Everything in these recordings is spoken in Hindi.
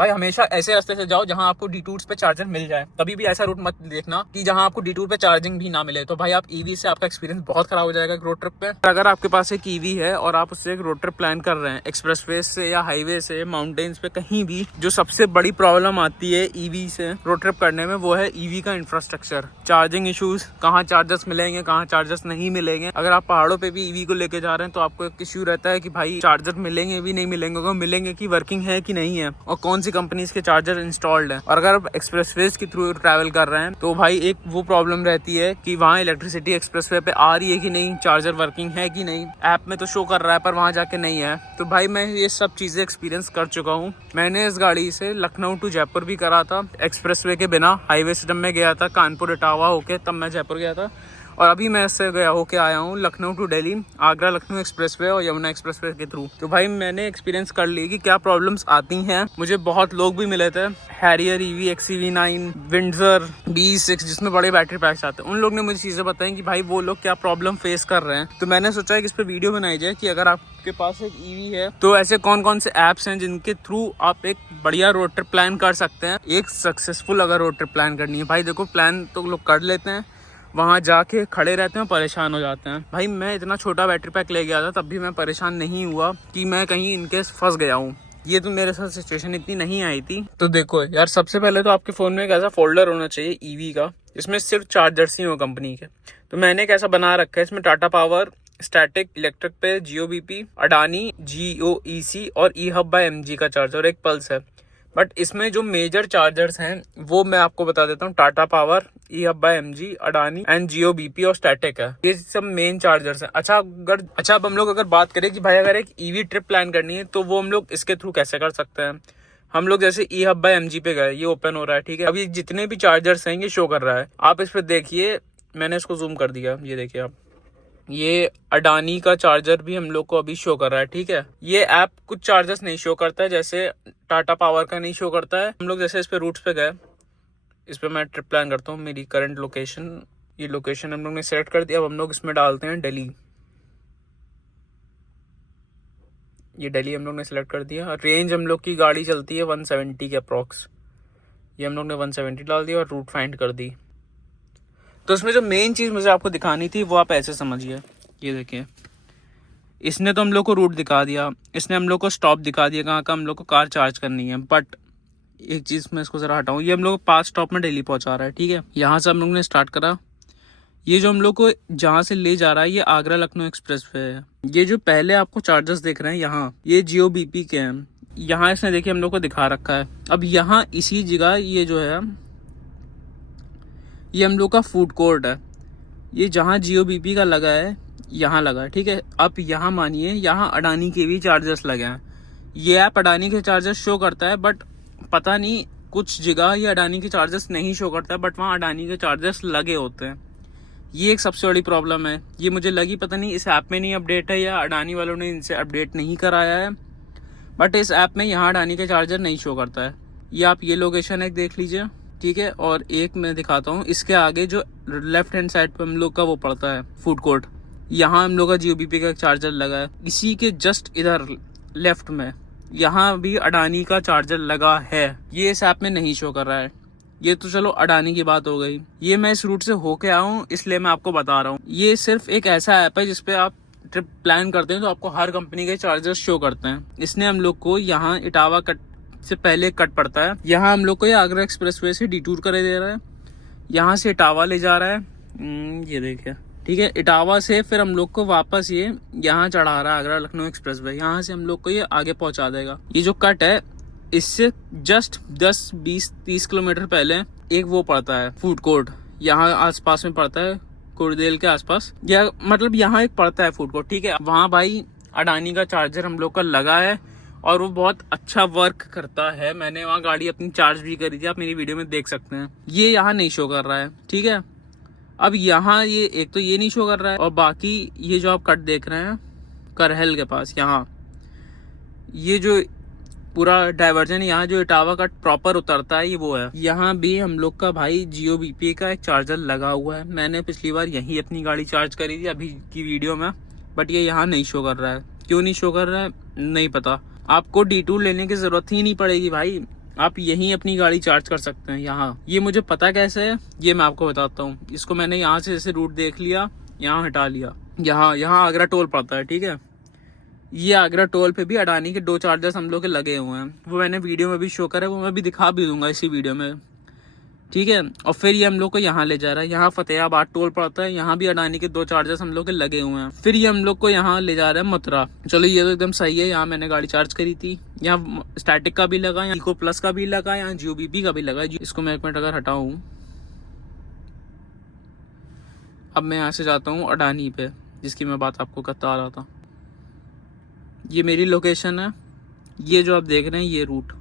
भाई हमेशा ऐसे रास्ते से जाओ जहां आपको डिटूर्स पे चार्जर मिल जाए। कभी भी ऐसा रूट मत देखना कि जहां आपको डिटूर पे चार्जिंग भी ना मिले। तो भाई आप ईवी से आपका एक्सपीरियंस बहुत खराब हो जाएगा रोड ट्रिप पे। अगर आपके पास एक ईवी है और आप उससे एक रोड ट्रिप प्लान कर रहे हैं एक्सप्रेसवे से या हाईवे से माउंटेन्स पे कहीं भी, जो सबसे बड़ी प्रॉब्लम आती है ईवी से रोड ट्रिप करने में वो है ईवी का इंफ्रास्ट्रक्चर, चार्जिंग इशूज, कहाँ चार्जर्स मिलेंगे कहाँ चार्जर्स नहीं मिलेंगे। अगर आप पहाड़ों पे भी ईवी को लेके जा रहे हैं तो आपको एक इश्यू रहता है कि भाई चार्जर मिलेंगे भी नहीं मिलेंगे, मिलेंगे कि वर्किंग है कि नहीं है, और कौन सी कंपनी के चार्जर इंस्टॉल्ड है। और अगर आप एक्सप्रेसवेज के थ्रू ट्रैवल कर रहे हैं तो भाई एक वो प्रॉब्लम रहती है कि वहाँ इलेक्ट्रिसिटी एक्सप्रेसवे पे आ रही है कि नहीं, चार्जर वर्किंग है कि नहीं। ऐप में तो शो कर रहा है पर वहाँ जाके नहीं है। तो भाई मैं ये सब चीजें एक्सपीरियंस कर चुका हूँ। मैंने इस गाड़ी से लखनऊ टू जयपुर भी करा था एक्सप्रेसवे के बिना। हाईवे से जब मैं गया था कानपुर इटावा होके तब मैं जयपुर गया था, और अभी मैं इससे गया होके आया हूँ लखनऊ टू दिल्ली, आगरा लखनऊ एक्सप्रेसवे और यमुना एक्सप्रेसवे के थ्रू। तो भाई मैंने एक्सपीरियंस कर ली कि क्या प्रॉब्लम्स आती हैं। मुझे बहुत लोग भी मिले थे, Harrier EV, XEV9, Windsor B6 जिसमें बड़े बैटरी पैक्स आते हैं, उन लोग ने मुझे चीज़ें बताई कि भाई वो लोग क्या प्रॉब्लम फेस कर रहे हैं। तो मैंने सोचा है कि इस पर वीडियो बनाई जाए कि अगर आपके पास एक ईवी है तो ऐसे कौन कौन से ऐप्स हैं जिनके थ्रू आप एक बढ़िया रोड ट्रिप प्लान कर सकते हैं। एक सक्सेसफुल अगर रोड ट्रिप प्लान करनी है, भाई देखो प्लान तो लोग कर लेते हैं, वहाँ जाके खड़े रहते हैं, परेशान हो जाते हैं। भाई मैं इतना छोटा बैटरी पैक ले गया था तब भी मैं परेशान नहीं हुआ कि मैं कहीं इनकेस फंस गया हूँ। ये तो मेरे साथ सिचुएशन इतनी नहीं आई थी। तो देखो यार, सबसे पहले तो आपके फ़ोन में एक ऐसा फोल्डर होना चाहिए ईवी का जिसमें सिर्फ चार्जर्स ही हो कंपनी के। तो मैंने एक ऐसा बना रखा है, इसमें टाटा पावर, स्टैटिक, इलेक्ट्रिक पे, GOBP, अडानी, GOEC और eHub by MG का चार्जर और एक पल्स है। बट इसमें जो मेजर चार्जर्स हैं वो मैं आपको बता देता हूँ। Tata power, eHub by MG, Adani and GOBP और स्टैटिक है। ये सब मेन चार्जर्स हैं। अच्छा अब हम लोग अगर बात करें कि भाई अगर एक ईवी ट्रिप प्लान करनी है तो वो हम लोग इसके थ्रू कैसे कर सकते हैं। हम लोग जैसे eHub by MG पे गए, ये ओपन हो रहा है, ठीक है। अभी जितने भी चार्जर्स हैं ये शो कर रहा है, आप इस पे देखिए, मैंने इसको जूम कर दिया, ये देखिए आप, ये अडानी का चार्जर भी हम लोग को अभी शो कर रहा है, ठीक है। ये ऐप कुछ चार्जर्स नहीं शो करता है, जैसे टाटा पावर का नहीं शो करता है। हम लोग जैसे इस पे रूट्स पे गए, इस पे मैं ट्रिप प्लान करता हूँ, मेरी करंट लोकेशन, ये लोकेशन हम लोग ने सेलेक्ट कर दिया। अब हम लोग इसमें डालते हैं दिल्ली, ये दिल्ली हम लोग ने सेलेक्ट कर दिया। रेंज हम लोग की गाड़ी चलती है 170 के अप्रॉक्स, ये हम लोग ने 170 डाल दिया और रूट फाइंड कर दी। तो इसमें जो मेन चीज़ मुझे आपको दिखानी थी वो आप ऐसे समझिए, ये देखिए, इसने तो हम लोग को रूट दिखा दिया, इसने हम लोग को स्टॉप दिखा दिया कहाँ का हम लोग को कार चार्ज करनी है। बट एक चीज़ मैं इसको ज़रा हटाऊँ, ये हम लोग को 5 स्टॉप में दिल्ली पहुँचा रहा है, ठीक है। यहाँ से हम लोग ने स्टार्ट करा, ये जो हम लोग को जहाँ से ले जा रहा है ये आगरा लखनऊ एक्सप्रेसवे है। ये जो पहले आपको चार्जर्स दिख रहे हैं यहाँ, ये GOBP के हैं। यहाँ इसने देखिए हम लोग को दिखा रखा है। अब यहाँ इसी जगह ये जो है ये हम लोग का फूड कोर्ट है, ये जहाँ GOBP का लगा है यहाँ लगा है, ठीक है। अब यहाँ मानिए यहाँ अडानी के भी चार्जर्स लगे हैं। ये ऐप अडानी के चार्जर्स शो करता है, बट पता नहीं कुछ जगह ये अडानी के चार्जर्स नहीं शो करता है, बट वहाँ अडानी के चार्जर्स लगे होते हैं। ये एक सबसे बड़ी प्रॉब्लम है। ये मुझे लगी पता नहीं इस ऐप में नहीं अपडेट है या अडानी वालों ने इनसे अपडेट नहीं कराया है, बट इस ऐप में यहाँ अडानी के चार्जर नहीं शो करता है। ये आप ये लोकेशन एक देख लीजिए, ठीक है। और एक मैं दिखाता हूँ, इसके आगे जो लेफ्ट हैंड साइड पे हम लोग का वो पड़ता है फूड कोर्ट, यहाँ हम लोग का GOBP का एक चार्जर लगा है। इसी के जस्ट इधर लेफ्ट में यहाँ भी अडानी का चार्जर लगा है, ये इस ऐप में नहीं शो कर रहा है। ये तो चलो अडानी की बात हो गई। ये मैं इस रूट से होके आया हूँ इसलिए मैं आपको बता रहा हूँ। ये सिर्फ एक ऐसा ऐप है जिसपे आप ट्रिप प्लान करते हैं तो आपको हर कंपनी के चार्जर शो करते हैं। इसने हम लोग को यहाँ इटावा कट से पहले कट पड़ता है, यहाँ हम लोग को ये आगरा एक्सप्रेसवे से डिटूर करे दे रहा है, यहाँ से इटावा ले जा रहा है, ये देखिए, ठीक है। इटावा से फिर हम लोग को वापस ये यहाँ चढ़ा रहा है आगरा लखनऊ एक्सप्रेसवे, यहाँ से हम लोग को ये आगे पहुँचा देगा। ये जो कट है इससे जस्ट 10, 20, 30 किलोमीटर पहले एक वो पड़ता है फूड कोर्ट, यहाँ आसपास में पड़ता है, कुर्देल के आसपास, या मतलब यहाँ एक पड़ता है फूड कोर्ट, ठीक है। वहाँ भाई अडानी का चार्जर हम लोग का लगा है और वो बहुत अच्छा वर्क करता है। मैंने वहाँ गाड़ी अपनी चार्ज भी करी थी, आप मेरी वीडियो में देख सकते हैं। ये यहाँ नहीं शो कर रहा है, ठीक है। अब यहाँ ये एक तो ये नहीं शो कर रहा है, और बाकी ये जो आप कट देख रहे हैं करहल के पास, यहाँ ये जो पूरा डाइवर्जन, यहाँ जो इटावा कट प्रॉपर उतरता है ये वो है। यहाँ भी हम लोग का भाई GOBP का एक चार्जर लगा हुआ है। मैंने पिछली बार यही अपनी गाड़ी चार्ज करी थी अभी की वीडियो में, बट ये यहाँ नहीं शो कर रहा है। क्यों नहीं शो कर रहा है नहीं पता। आपको डिटूर लेने की जरूरत ही नहीं पड़ेगी भाई, आप यहीं अपनी गाड़ी चार्ज कर सकते हैं यहाँ। ये मुझे पता कैसे है, ये मैं आपको बताता हूँ। इसको मैंने यहाँ से जैसे रूट देख लिया, यहाँ हटा लिया, यहाँ आगरा टोल पड़ता है, ठीक है। ये आगरा टोल पे भी अडानी के 2 चार्जर्स हम लोग के लगे हुए हैं, वो मैंने वीडियो में भी शो करा है, वो मैं भी दिखा भी दूंगा इसी वीडियो में, ठीक है। और फिर ये हम लोग को यहाँ ले जा रहा है, यहाँ फतेहाबाद टोल पड़ता है, यहाँ भी अडानी के 2 चार्जर्स हम लोग के लगे हुए हैं। फिर ये हम लोग को यहाँ ले जा रहा है मथुरा। चलो ये तो एकदम सही है, यहाँ मैंने गाड़ी चार्ज करी थी, यहाँ स्टैटिक का भी लगा, यहाँ इको प्लस का भी लगा, यहाँ जियो बीपी का भी लगा। इसको मैं 1 मिनट अगर हटाऊं, अब मैं यहाँ से जाता हूँ अडानी पे, जिसकी मैं बात आपको करता आ रहा था। ये मेरी लोकेशन है, ये जो आप देख रहे हैं ये रूट,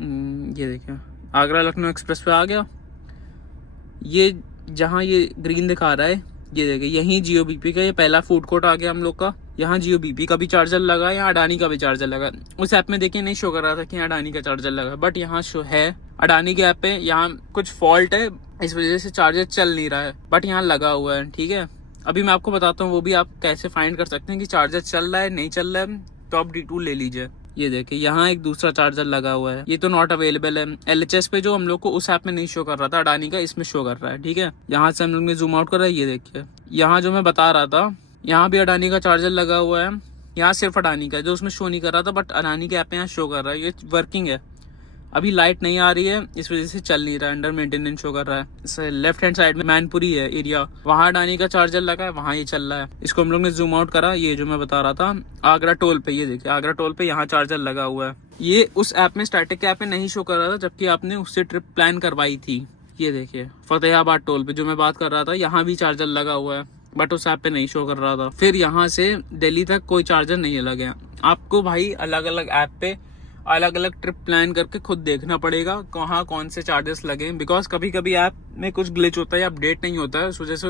ये देखिए आगरा लखनऊ एक्सप्रेस पे आ गया। ये जहाँ ये ग्रीन दिखा रहा है, ये देखिए यहीं जियो बीपी का ये पहला फूड कोर्ट आ गया हम लोग का। यहाँ जियो बीपी का भी चार्जर लगा है, यहाँ अडानी का भी चार्जर लगा। उस ऐप में देखिए नहीं शो कर रहा था कि यहाँ अडानी का चार्जर लगा, बट यहाँ शो है अडानी के ऐप पे। यहाँ कुछ फॉल्ट है, इस वजह से चार्जर चल नहीं रहा है, बट यहाँ लगा हुआ है, ठीक है। अभी मैं आपको बताता हूँ वो भी आप कैसे फाइंड कर सकते हैं कि चार्जर चल रहा है नहीं चल रहा है। तो आप D2 ले लीजिए। ये देखिए यहाँ एक दूसरा चार्जर लगा हुआ है, ये तो नॉट अवेलेबल है। LHS पे जो हम लोग को उस ऐप में नहीं शो कर रहा था अडानी का, इसमें शो कर रहा है, ठीक है। यहाँ से हम लोग ने जूम आउट कर रहा है, ये देखिए यहाँ जो मैं बता रहा था, यहाँ भी अडानी का चार्जर लगा हुआ है। यहाँ सिर्फ अडानी का, जो उसमें शो नहीं कर रहा था, बट अडानी के ऐप में यहाँ शो कर रहा है, ये वर्किंग है। अभी लाइट नहीं आ रही है, इस वजह से चल नहीं रहा है, अंडर मेंटेनेंस शो कर रहा है। लेफ्ट हैंड साइड में मैनपुरी है एरिया, वहाँ अडानी का चार्जर लगा है, वहाँ ये चल रहा है। इसको हम लोग ने जूम आउट करा, ये जो मैं बता रहा था आगरा टोल पे, ये देखिए आगरा टोल पे यहाँ चार्जर लगा हुआ है। ये उस ऐप में स्टैटिक ऐप में नहीं शो कर रहा था, जबकि आपने उससे ट्रिप प्लान करवाई थी। ये देखिए फतेहाबाद टोल पे जो मैं बात कर रहा था, यहाँ भी चार्जर लगा हुआ है, बट उस ऐप पे नहीं शो कर रहा था। फिर यहाँ से दिल्ली तक कोई चार्जर नहीं लगे। आपको भाई अलग अलग ऐप पे अलग अलग ट्रिप प्लान करके खुद देखना पड़ेगा कहाँ कौन से चार्जर्स लगे, बिकॉज कभी कभी ऐप में कुछ ग्लिच होता है, अपडेट नहीं होता है, उस वजह से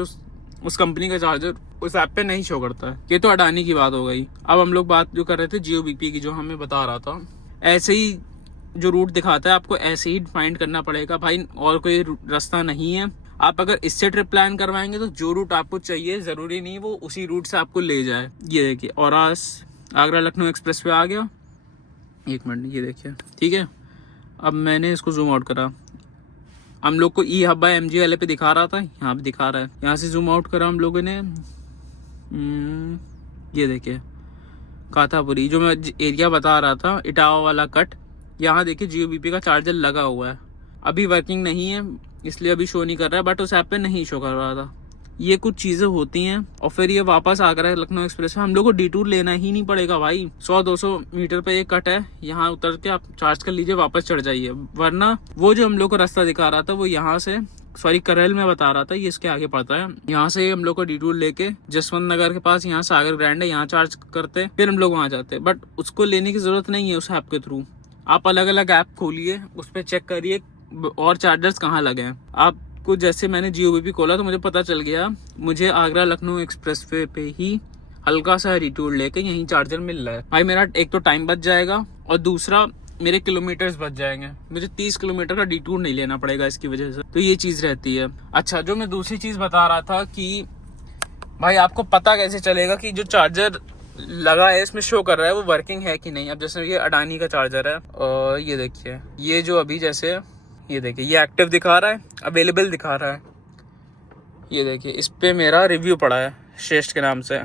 उस कंपनी का चार्जर उस ऐप पे नहीं शो करता है। ये तो अडानी की बात हो गई। अब हम लोग बात जो कर रहे थे जियो बीपी की, जो हमें बता रहा था, ऐसे ही जो रूट दिखाता है आपको ऐसे ही फाइंड करना पड़ेगा भाई, और कोई रास्ता नहीं है। आप अगर इससे ट्रिप प्लान करवाएंगे तो जो रूट आपको चाहिए जरूरी नहीं वो उसी रूट से आपको ले जाए। ये देखिए और आगरा लखनऊ एक्सप्रेस पे आ गया, 1 मिनट, ये देखिए, ठीक है। अब मैंने इसको जूम आउट करा, हम लोग को ई हब्बा MG वाले पे दिखा रहा था, यहाँ पे दिखा रहा है। यहाँ से जूम आउट करा हम लोगों ने, ये देखिए काथापुरी, जो मैं एरिया बता रहा था इटावा वाला कट, यहाँ देखिए जियो बीपी का चार्जर लगा हुआ है। अभी वर्किंग नहीं है इसलिए अभी शो नहीं कर रहा है, बट उस ऐप पे नहीं शो कर रहा था। ये कुछ चीजें होती हैं। और फिर ये वापस आगरा लखनऊ एक्सप्रेस में हम लोग को D2 लेना ही नहीं पड़ेगा भाई। 100-200 मीटर पे ये कट है, यहाँ उतर के आप चार्ज कर लीजिए, वापस चढ़ जाइए। वरना वो जो हम लोग को रास्ता दिखा रहा था वो यहाँ से, सॉरी करेल में बता रहा था, ये इसके आगे पड़ता है। यहाँ से हम लोग को D2 लेके जसवंत नगर के पास यहाँ सागर ग्रैंड है, यहाँ चार्ज करते, फिर हम लोग वहाँ जाते। बट उसको लेने की जरूरत नहीं है उस ऐप के थ्रू। आप अलग अलग ऐप खोलिए, उस पर चेक करिए और चार्जर्स कहाँ लगे हैं। आपको जैसे मैंने जियो बीपी खोला तो मुझे पता चल गया, मुझे आगरा लखनऊ एक्सप्रेस वे पे ही हल्का सा रिटूर लेके यहीं चार्जर मिल रहा है। भाई मेरा एक तो टाइम बच जाएगा और दूसरा मेरे किलोमीटर्स बच जाएंगे। मुझे 30 किलोमीटर का डिटूर नहीं लेना पड़ेगा इसकी वजह से, तो ये चीज़ रहती है। अच्छा, जो मैं दूसरी चीज़ बता रहा था कि भाई आपको पता कैसे चलेगा कि जो चार्जर लगा है इसमें शो कर रहा है वो वर्किंग है कि नहीं। अब जैसे ये अडानी का चार्जर है और ये देखिए, ये जो अभी जैसे ये देखिए ये एक्टिव दिखा रहा है, अवेलेबल दिखा रहा है। ये देखिए इस पे मेरा रिव्यू पड़ा है श्रेष्ठ के नाम से।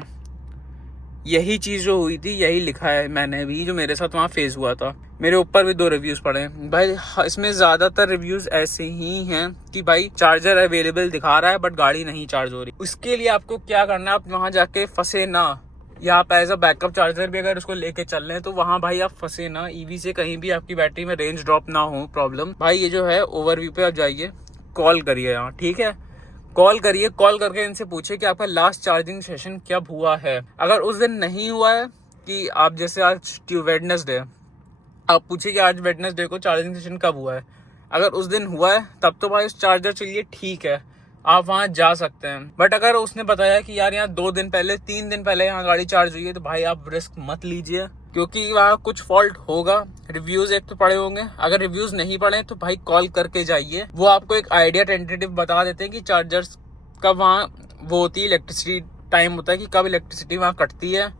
यही चीज़ जो हुई थी यही लिखा है मैंने भी, जो मेरे साथ वहाँ फेस हुआ था। मेरे ऊपर भी 2 रिव्यूज़ पड़े हैं भाई। इसमें ज़्यादातर रिव्यूज़ ऐसे ही हैं कि भाई चार्जर अवेलेबल दिखा रहा है बट गाड़ी नहीं चार्ज हो रही। उसके लिए आपको क्या करना है, आप वहाँ जाके फंसे ना। या आप एज अ बैकअप चार्जर भी अगर उसको लेके चल रहे हैं तो वहाँ भाई आप फंसे ना। ईवी से कहीं भी आपकी बैटरी में रेंज ड्रॉप ना हो प्रॉब्लम। भाई ये जो है ओवरव्यू पे आप जाइए, कॉल करिए यहाँ, ठीक है। कॉल करिए, कॉल करके इनसे पूछिए कि आपका लास्ट चार्जिंग सेशन कब हुआ है। अगर उस दिन नहीं हुआ है कि आप जैसे आज वेडनेसडे, आप पूछिए कि आज वेडनेसडे को चार्जिंग सेशन कब हुआ है। अगर उस दिन हुआ है तब तो भाई उस चार्जर चलिए ठीक है, आप वहाँ जा सकते हैं। बट अगर उसने बताया कि यार यहाँ 2 दिन पहले 3 दिन पहले यहाँ गाड़ी चार्ज हुई है, तो भाई आप रिस्क मत लीजिए, क्योंकि वहाँ कुछ फॉल्ट होगा। रिव्यूज एक तो पड़े होंगे, अगर रिव्यूज नहीं पड़े तो भाई कॉल करके जाइए। वो आपको एक आइडिया टेंटेटिव बता देते हैं कि चार्जर्स कब वहाँ वो होती है, इलेक्ट्रिसिटी टाइम होता है कि कब इलेक्ट्रिसिटी वहाँ कटती है।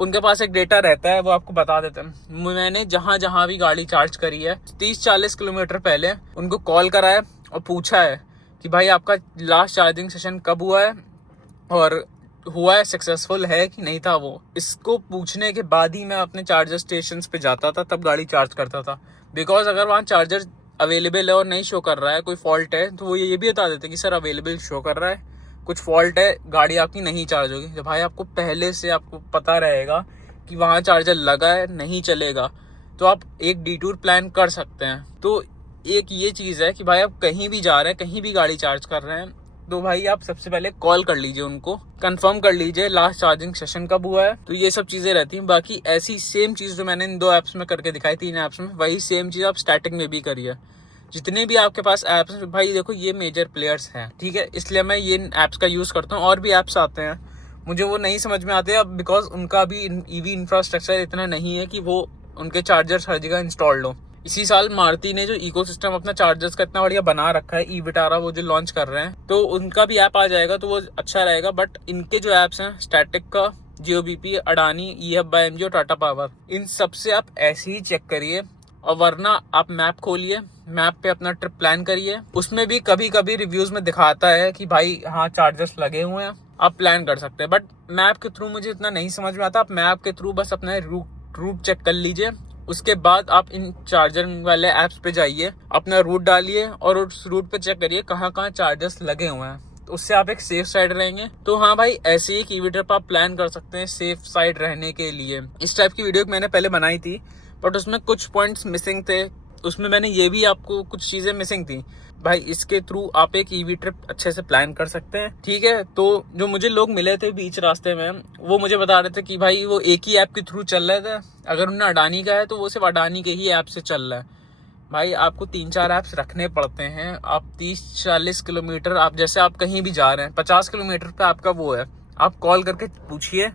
उनके पास एक डेटा रहता है, वो आपको बता देते हैं। मैंने जहां जहां भी गाड़ी चार्ज करी है 30-40 किलोमीटर पहले उनको कॉल करा है और पूछा है कि भाई आपका लास्ट चार्जिंग सेशन कब हुआ है और हुआ है, सक्सेसफुल है कि नहीं था। वो इसको पूछने के बाद ही मैं अपने चार्जर स्टेशन पे जाता था, तब गाड़ी चार्ज करता था। बिकॉज अगर वहाँ चार्जर अवेलेबल है और नहीं शो कर रहा है, कोई फॉल्ट है, तो वो ये भी बता देते कि सर अवेलेबल शो कर रहा है, कुछ फॉल्ट है, गाड़ी आपकी नहीं चार्ज होगी। तो भाई आपको पहले से आपको पता रहेगा कि वहाँ चार्जर लगा है, नहीं चलेगा, तो आप एक डिटूर प्लान कर सकते हैं। तो एक ये चीज़ है कि भाई आप कहीं भी जा रहे हैं, कहीं भी गाड़ी चार्ज कर रहे हैं, तो भाई आप सबसे पहले कॉल कर लीजिए, उनको कंफर्म कर लीजिए लास्ट चार्जिंग सेशन कब हुआ है। तो ये सब चीज़ें रहती हैं। बाकी ऐसी सेम चीज़ जो मैंने इन 2 ऐप्स में करके दिखाई, 3 ऐप्स में, वही सेम चीज़ आप स्टैटिक में भी करिए। जितने भी आपके पास ऐप्स हैं भाई, देखो ये मेजर प्लेयर्स हैं, ठीक है, इसलिए मैं ये ऐप्स का यूज़ करता हूँ। और भी ऐप्स आते हैं, मुझे वो नहीं समझ में आते अब, बिकॉज उनका भी ईवी इंफ्रास्ट्रक्चर इतना नहीं है कि वो उनके चार्जर्स हर जगह इंस्टॉल्ड हो। इसी साल मारुति ने जो इकोसिस्टम अपना चार्जर्स का इतना बढ़िया बना रखा है, ई विटारा वो जो लॉन्च कर रहे हैं, तो उनका भी ऐप आ जाएगा, तो वो अच्छा रहेगा। बट इनके जो ऐप्स हैं स्टैटिक का, जियोबीपी, अडानी, ई-हब बाय एमजी और टाटा पावर, इन सबसे आप ऐसे ही चेक करिए। और वरना आप मैप खोलिए, मैप पे अपना ट्रिप प्लान करिए। उसमें भी कभी कभी रिव्यूज में दिखाता है कि भाई हाँ चार्जर्स लगे हुए हैं, आप प्लान कर सकते हैं। बट मैप के थ्रू मुझे इतना नहीं समझ में आता। आप मैप के थ्रू बस अपना रूट चेक कर लीजिए, उसके बाद आप इन चार्जर वाले ऐप्स पे जाइए, अपना रूट डालिए और उस रूट पे चेक करिए कहाँ कहाँ चार्जर्स लगे हुए हैं। तो उससे आप एक सेफ साइड रहेंगे। तो हाँ भाई, ऐसे ही ईवी ट्रिप आप प्लान कर सकते हैं सेफ साइड रहने के लिए। इस टाइप की वीडियो मैंने पहले बनाई थी, बट उसमें कुछ पॉइंट्स मिसिंग थे। उसमें मैंने ये भी आपको कुछ चीज़ें मिसिंग थी। भाई इसके थ्रू आप एक ईवी ट्रिप अच्छे से प्लान कर सकते हैं, ठीक है। तो जो मुझे लोग मिले थे बीच रास्ते में, वो मुझे बता रहे थे कि भाई वो एक ही ऐप के थ्रू चल रहे थे। अगर उन्हें अडानी का है तो वो सिर्फ अडानी के ही ऐप से चल रहा है। भाई आपको 3-4 ऐप्स रखने पड़ते हैं। आप 30-40 किलोमीटर, आप जैसे आप कहीं भी जा रहे हैं, 50 किलोमीटर पे आपका वो है, आप कॉल करके पूछिए।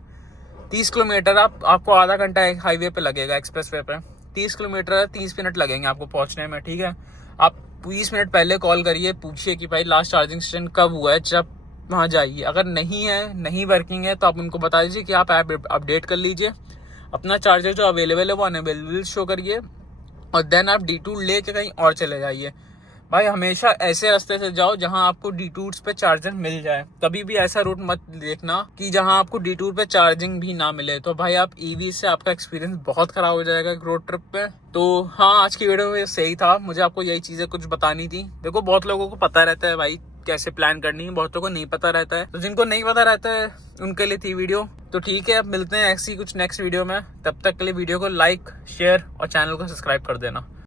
30 किलोमीटर आपको आधा घंटा एक हाईवे पे लगेगा, एक्सप्रेस वे पे 30 किलोमीटर है, 30 मिनट लगेंगे आपको पहुंचने में, ठीक है। आप 20 मिनट पहले कॉल करिए, पूछिए कि भाई लास्ट चार्जिंग स्टेशन कब हुआ है, जब वहाँ जाइए। अगर नहीं है, नहीं वर्किंग है, तो आप उनको बता दीजिए कि आप ऐप अपडेट कर लीजिए, अपना चार्जर जो अवेलेबल है वो अनअवेलेबल शो करिए, और देन आप डिटूर लेके कहीं और चले जाइए। भाई हमेशा ऐसे रास्ते से जाओ जहां आपको डिटूर्स पे चार्जर मिल जाए। कभी भी ऐसा रूट मत देखना कि जहां आपको डिटूर पे चार्जिंग भी ना मिले, तो भाई आप ईवी से आपका एक्सपीरियंस बहुत खराब हो जाएगा रोड ट्रिप पे। तो हाँ, आज की वीडियो में सही था, मुझे आपको यही चीजें कुछ बतानी थी। देखो बहुत लोगों को पता रहता है भाई कैसे प्लान करनी है, बहुतों को नहीं पता रहता है। तो जिनको नहीं पता रहता है उनके लिए थी वीडियो। तो ठीक है, अब मिलते हैं ऐसी कुछ नेक्स्ट वीडियो में। तब तक के लिए वीडियो को लाइक, शेयर और चैनल को सब्सक्राइब कर देना।